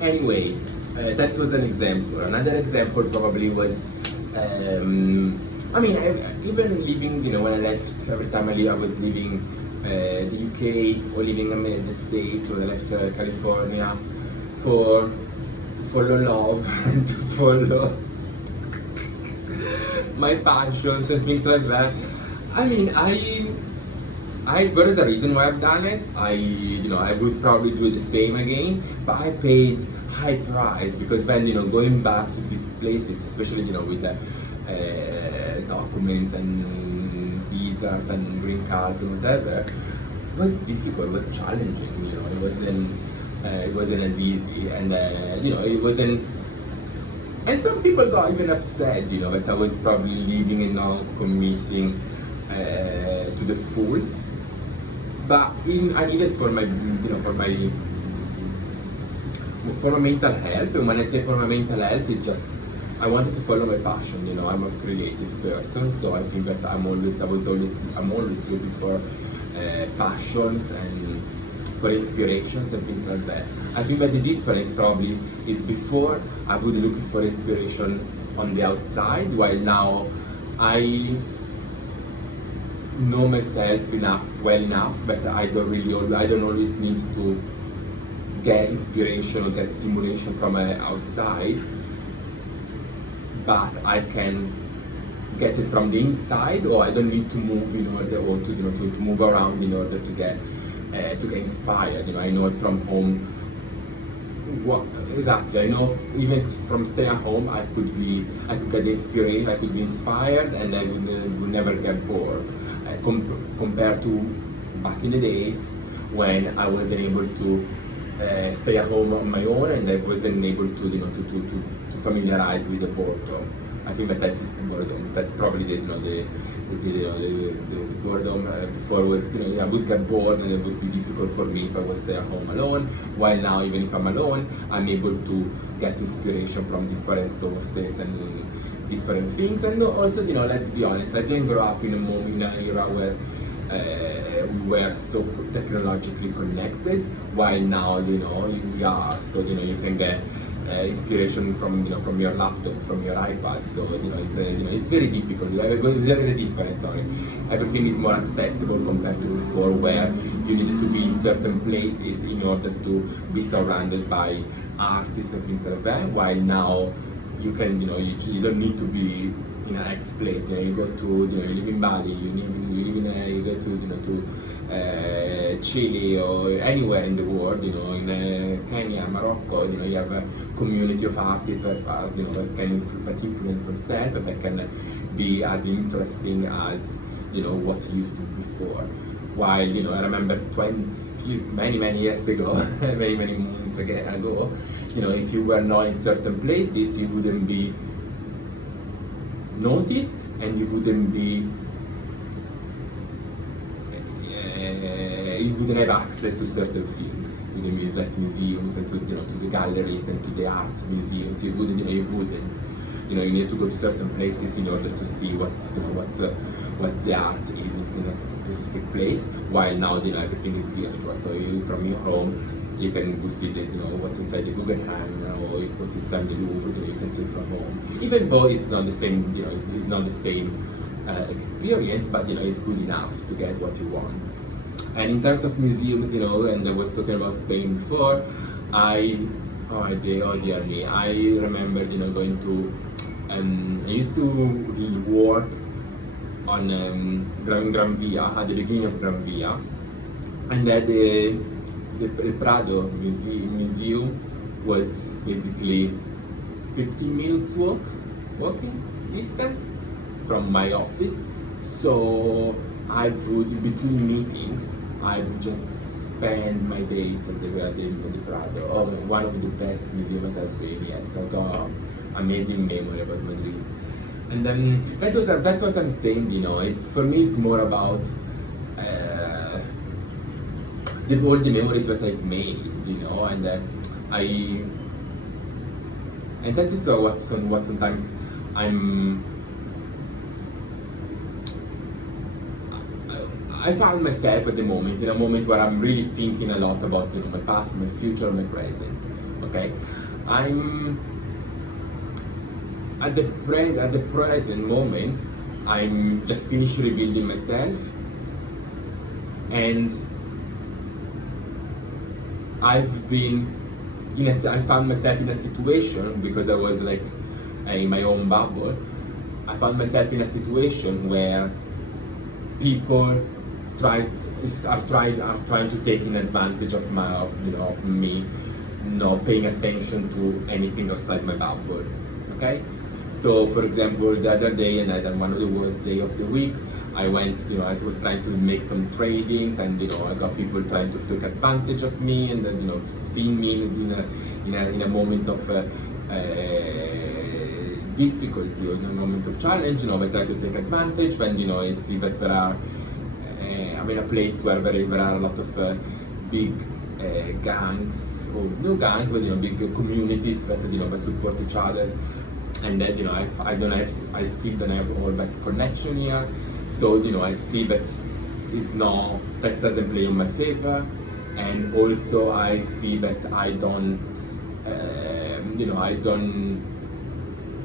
Anyway, that was an example. Another example probably was, I mean, even living, when I left, every time I was leaving the UK or living in the States, or I left California to follow love and to follow my passions and things like that. I mean, there is a reason why I've done it. I would probably do the same again, but I paid high price because then, going back to these places, especially, with the documents and visas and green cards and whatever, was difficult, was challenging, it wasn't as easy, and it wasn't. And some people got even upset, that I was probably leaving and not committing to the full. But I need it for my, for my mental health. And when I say for my mental health, it's just I wanted to follow my passion. I'm a creative person, so I think that I'm always looking for passions and for inspirations and things like that. I think that the difference probably is before I would look for inspiration on the outside, while now I know myself well enough that I don't always need to get inspiration or get stimulation from outside, but I can get it from the inside, or I don't need to move in order, or to move around in order to get inspired. I know it from home. Exactly. I know even from staying at home, I could get inspiration, I could be inspired, and I would never get bored. Compared to back in the days when I wasn't able to stay at home on my own, and I wasn't able to familiarize with the boredom. I think that's boredom. That's probably the boredom before was, I would get bored and it would be difficult for me if I was stay at home alone. While now, even if I'm alone, I'm able to get inspiration from different sources and different things. And also, let's be honest, I didn't grow up in an era where we were so technologically connected, while now, we are. So, you can get inspiration from your laptop, from your iPad. So it's very difficult. It's very different. Sorry, everything is more accessible compared to before, where you needed to be in certain places in order to be surrounded by artists and things like that. While now you can, you don't need to be in an X place. You go to, you live in Bali, you go to Chile or anywhere in the world, in Kenya, Morocco, you have a community of artists that that influence themselves, and that can be as interesting as, what used to be before. While, I remember many years ago, many moons ago, if you were not in certain places, you wouldn't be noticed, and you wouldn't have access to certain things, to the museums and to the galleries and to the art museums. You wouldn't. You need to go to certain places in order to see what the art is in a specific place. While now, everything is virtual. So from your home, you can go see what's inside the Guggenheim, or what's inside the Louvre. You can see from home. Even though it's not the same, it's not the same experience, but it's good enough to get what you want. And in terms of museums, and I was talking about Spain before, oh dear me, I remember, going to, I used to work on Gran Via, at the beginning of Gran Via, and that the Prado Museum was basically 15 minutes walking distance from my office. So I would, between meetings, I would just spend my days at the Prado. Oh, one of the best museums I've been. Yes, I've got amazing memory about Madrid. And then that's what I'm saying. For me, it's more about all the memories that I've made. And that is what sometimes I found myself at the moment, in a moment where I'm really thinking a lot about my past, my future, my present. Okay, I'm at the present moment. I'm just finished rebuilding myself, and I found myself in a situation, because I was like in my own bubble. I found myself in a situation where people are trying to take an advantage of me not paying attention to anything outside my bubble. Okay, so for example, the other day, and then one of the worst day of the week, I was trying to make some tradings, and I got people trying to take advantage of me, and then seeing me in a moment of difficulty, or in a moment of challenge, they try to take advantage. When I see that I'm in a place where there are a lot of big gangs, or no gangs, but big communities that that support each other, and then I still don't have all that connection here. So I see that that doesn't play in my favor, and also I see that I don't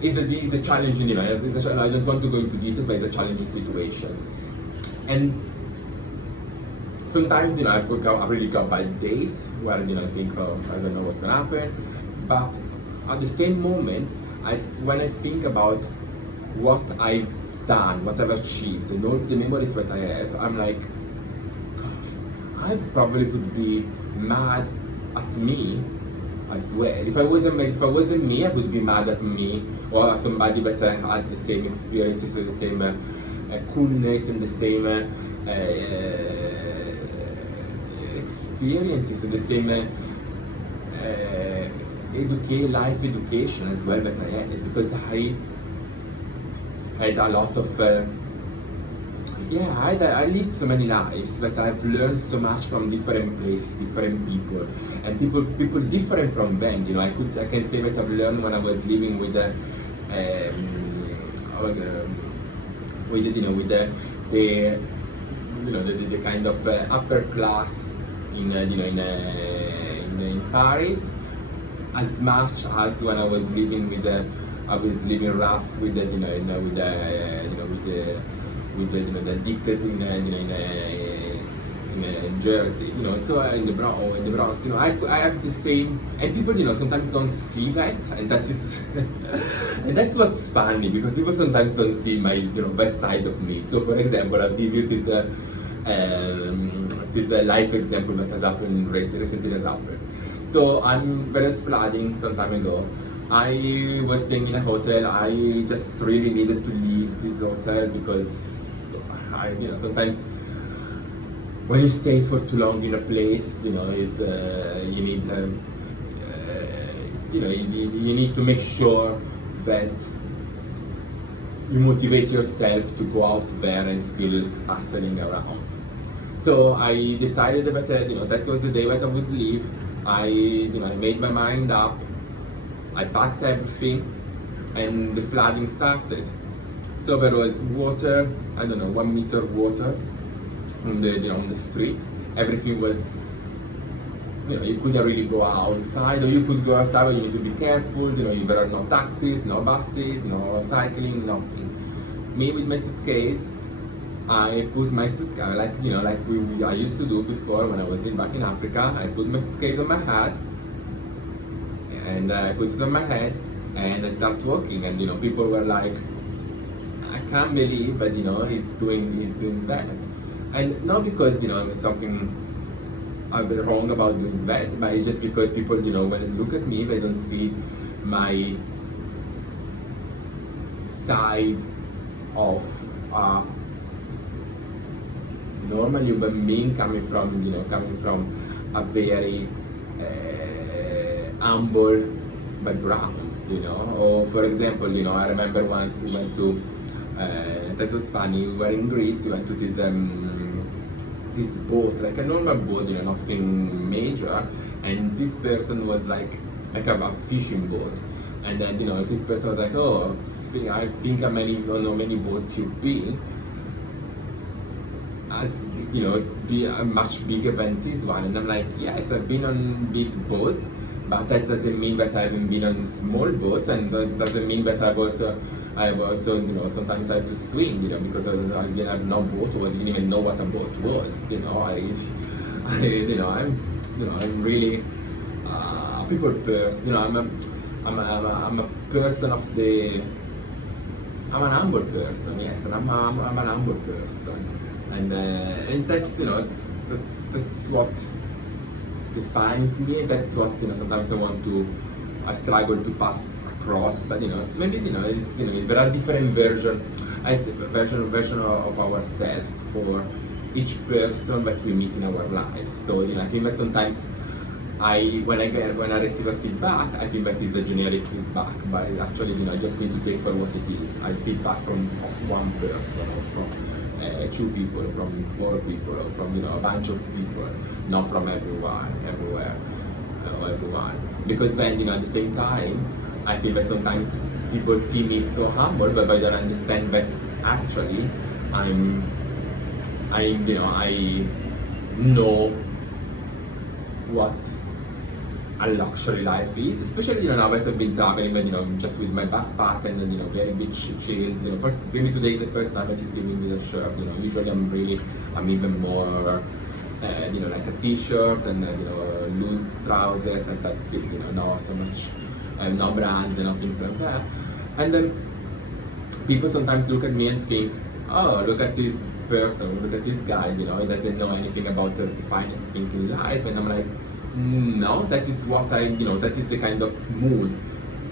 it's a challenging, I don't want to go into details, but it's a challenging situation. And sometimes I really got bad days where I think, oh, I don't know what's gonna happen. But at the same moment, when I think about what I've done, what I've achieved, and all the memories that I have, I'm like, gosh, I probably would be mad at me as well. If I wasn't me, I would be mad at me, or somebody that had the same experiences, the same coolness, and the same experiences, and the same life education as well that I had, because I had a lot of I lived so many lives that I've learned so much from different places, different people, and people different from them. I can say that I've learned when I was living with the kind of upper class in Paris, as much as when I was living rough with the addicted in Jersey, so in the Bronx, I have the same, and people, sometimes don't see that, and that is, and that's what's funny, because people sometimes don't see my, best side of me. So, for example, I'll give you this life example that has happened recently. Has happened. So there was flooding some time ago. I was staying in a hotel. I just really needed to leave this hotel because sometimes when you stay for too long in a place, you need to make sure that you motivate yourself to go out there and still hustling around. So I decided that that was the day that I would leave. I made my mind up. I packed everything, and the flooding started. So there was water, 1 meter of water on the street. Everything was, you couldn't really go outside, or you could go outside, but you need to be careful. There are no taxis, no buses, no cycling, nothing. Me with my suitcase, I put my suitcase, I used to do before when I was back in Africa. I put my suitcase on my head, and I put it on my head, and I start walking, and people were like, I can't believe that he's doing that. And not because there's something wrong about doing that, but it's just because people when they look at me, they don't see my side of normal human being, coming from a very humble background, Or for example, I remember once we went to that was funny. We were in Greece. We went to this boat, like a normal boat, nothing major. And this person was like a fishing boat. And then this person was like, oh, I think how many boats you've been. As be much bigger than this one. And I'm like, yes, I've been on big boats, But that doesn't mean that I haven't been on small boats, and that doesn't mean that I've also, sometimes I had to swim, because I didn't have no boat, or I didn't even know what a boat was, I'm really a people person, I'm a person of the, I'm an humble person, yes, and I'm an humble person, and that's, that's what defines me. That's what, sometimes I struggle to pass across. But maybe there are different version of ourselves for each person that we meet in our lives. So I think that sometimes when I receive a feedback, I think that is a generic feedback, but actually I just need to take for what it is. I feedback of one person, or from 2 people, from 4 people, or from a bunch of people, not from everyone, everywhere, everyone. Because then at the same time, I feel that sometimes people see me so humble, but they don't understand that actually I know what a luxury life is, especially now that I've been traveling, just with my backpack and then very beach chilled. First, maybe today is the first time that you see me with a shirt. Usually I'm even more like a t-shirt and loose trousers, and that's it. Not so much, no brands and things like that. And then people sometimes look at me and think, oh, look at this person, look at this guy. He doesn't know anything about the finest thing in life, and I'm like, no, that is what that is the kind of mood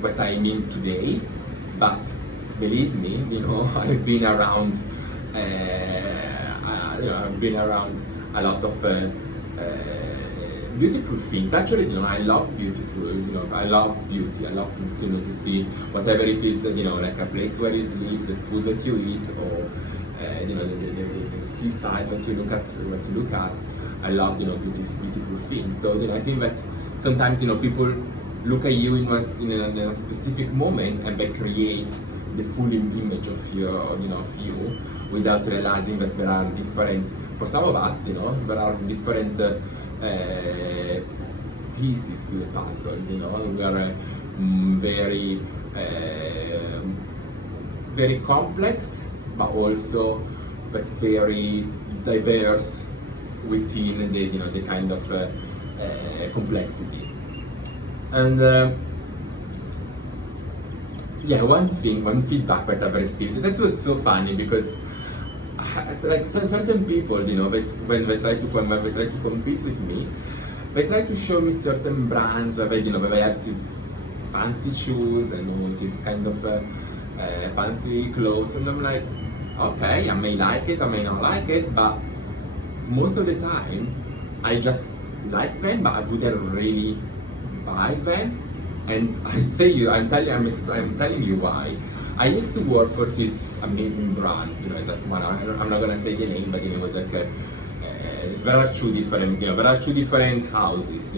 that I'm in today. But believe me, I've been around, I've been around a lot of beautiful things. Actually, I love beautiful. I love beauty. I love to see whatever it is. Like a place where you live, the food that you eat, or the seaside that you look at. I love beautiful things. So I think that sometimes people look at you in a specific moment, and they create the full image of you without realizing that there are different. For some of us, there are different pieces to the puzzle. We are very very complex, but also but very diverse within the kind of complexity. And one feedback that I've received, that was so funny, because like certain people, that when they try to compete with me, they try to show me certain brands that they have these fancy shoes and this kind of fancy clothes, and I'm like, okay, I may like it, I may not like it, but most of the time I just like them, but I wouldn't really buy them. And I'm telling you why. I used to work for this amazing brand, it's like I'm not gonna say the name, but it was like there are 2 different houses,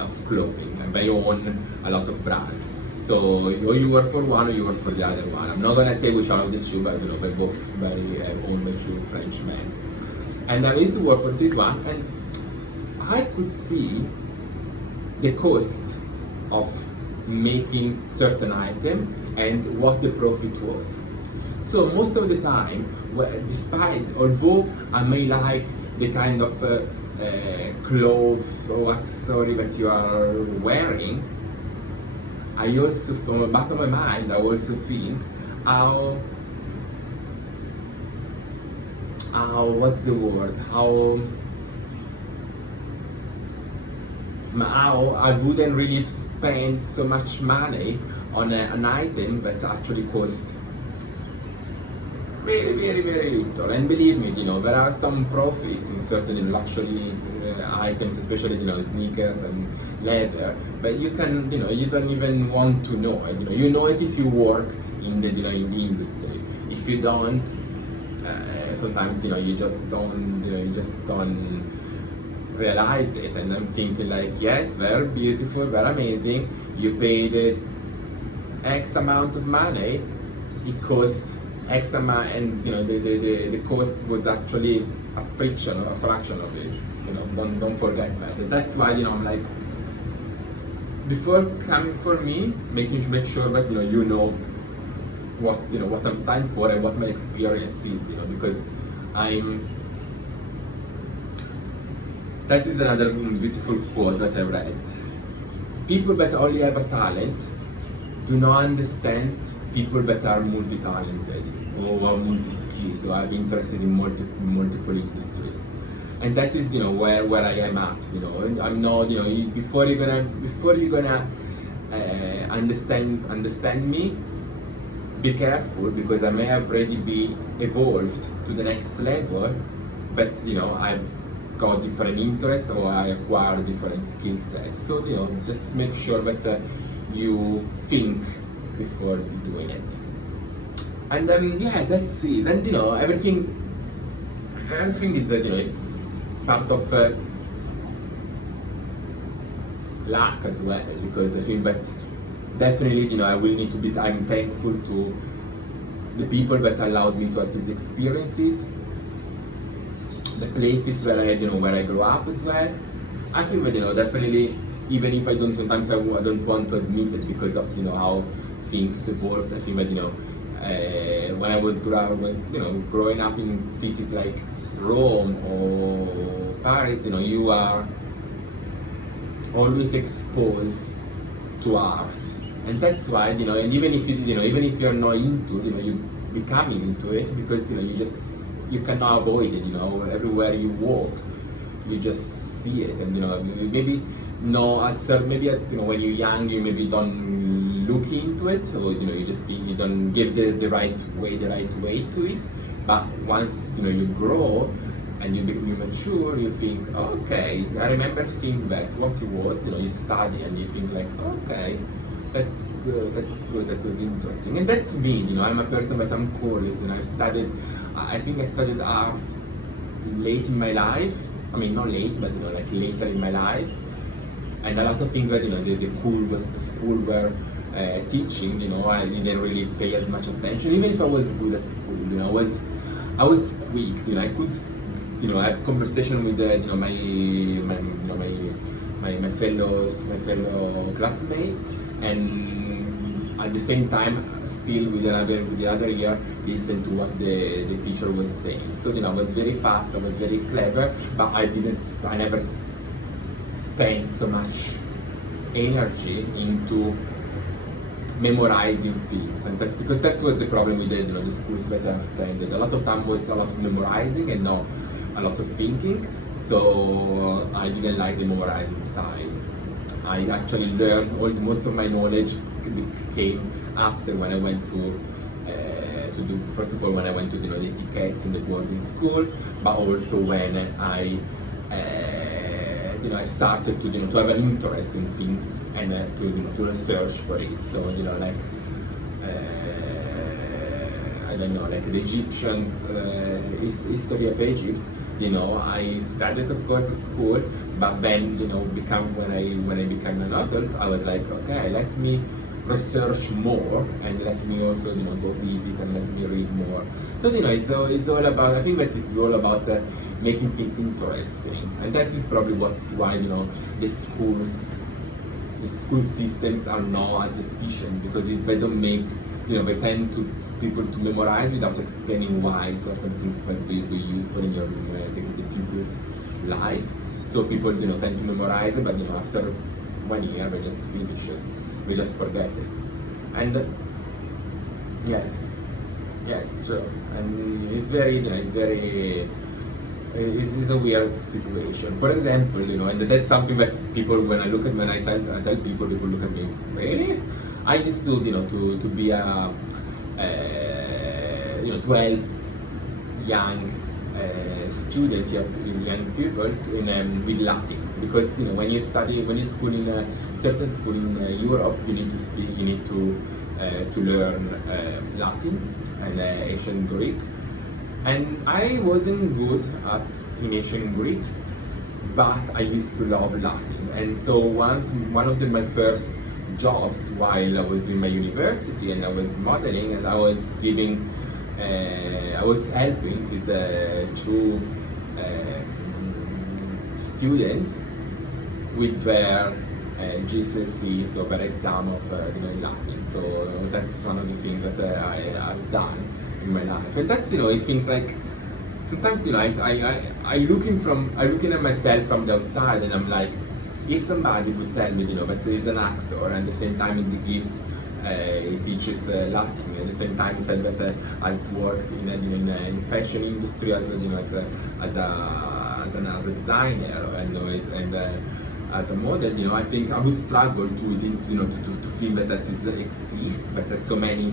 of clothing, and they own a lot of brands. So you work for one or you work for the other one. I'm not gonna say which are the 2, but they're both very owned by 2 French men. And I used to work for this one, and I could see the cost of making certain item and what the profit was. So most of the time, although I may like the kind of clothes or accessory that you are wearing, I also, from the back of my mind, I also think how what's the word? How I wouldn't really spend so much money on an item that actually cost very, very, very little. And believe me, there are some profits in certain luxury items, especially sneakers and leather. But you can, you don't even want to know it. You know it if you work in the in the industry. If you don't, sometimes you just don't realize it. And I'm thinking like, yes, they're beautiful, they're amazing. You paid it X amount of money. It cost X amount, and the cost was actually a fraction of it. Don't forget that. And that's why I'm like, before coming for me, make sure that you know what I'm standing for and what my experience is, because I'm. That is another beautiful quote that I read. People that only have a talent do not understand people that are multi-talented or are multi-skilled or are interested in multiple industries. And that is where I am at. And I'm not before you're gonna understand me, be careful, because I may have already be evolved to the next level, but I've got different interests or I acquire different skill sets. So just make sure that you think before doing it. And yeah, that's it. And everything is is part of luck as well, because I think that definitely I will need to be. I'm thankful to the people that allowed me to have these experiences, the places where I grew up as well. I think that definitely, even if I don't sometimes I don't want to admit it because of how things evolved. I think that when I was growing up in cities like Rome or Paris, you are always exposed to art, and that's why and even if even if you're not into you becoming into it, because you cannot avoid it. Everywhere you walk, you just see it, and maybe when you're young, you maybe don't look into it, or you just feel you don't give the right way to it. But once you grow and you mature, you think, okay, I remember seeing that what it was. You study and you think like, okay, that's good, that was interesting, and that's me. I'm a person that I'm curious, and I think I studied art late in my life. I mean, not late, but like later in my life. And a lot of things that the school were teaching, I didn't really pay as much attention. Even if I was good at school, I was quick. I could, I have conversation with my fellow classmates, and at the same time, still with the other ear, listen to what the teacher was saying. So I was very fast, I was very clever, but I never spent so much energy into memorizing things, and that's because that was the problem with the schools that I attended. A lot of time was a lot of memorizing and not a lot of thinking. So I didn't like the memorizing side. I actually learned most of my knowledge came after when I went to do, first of all, when I went to the etiquette in the boarding school, but also when I I started to to have an interest in things and to research for it. So like I don't know, like the Egyptians, history of Egypt. I studied, of course, at school, but then when I became an adult, I was like, okay, let me research more, and let me also go visit and let me read more. So it's all about. I think that it's all about making things interesting, and that is probably why the school systems are not as efficient, because if they don't make they tend to people to memorize without explaining why certain things that we use for in your the pupil's life. So people tend to memorize it, but after 1 year they just finish it, we just forget it. And yes, sure. And it's very it's a weird situation. For example, and that's something that people, when I tell people look at me, really? I used to, to be a, to help young students, young people with Latin, because when you school in a certain school in Europe, you need to speak, to learn Latin and ancient Greek. And I wasn't good in ancient Greek, but I used to love Latin. And so one of my first jobs while I was doing my university, and I was modeling, and I was helping these two students with their GCSE, so per exam of Latin. So that's one of the things that I've done in my life, and that's I think like sometimes I looking at myself from the outside, and I'm like, if somebody would tell me that he's an actor, and at the same time he teaches Latin, at the same time he said that has worked in fashion industry as a designer and as a model, I think I would struggle to feel that exists, that there's so many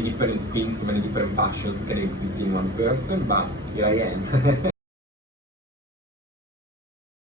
different things, so many different passions can exist in one person, but here I am.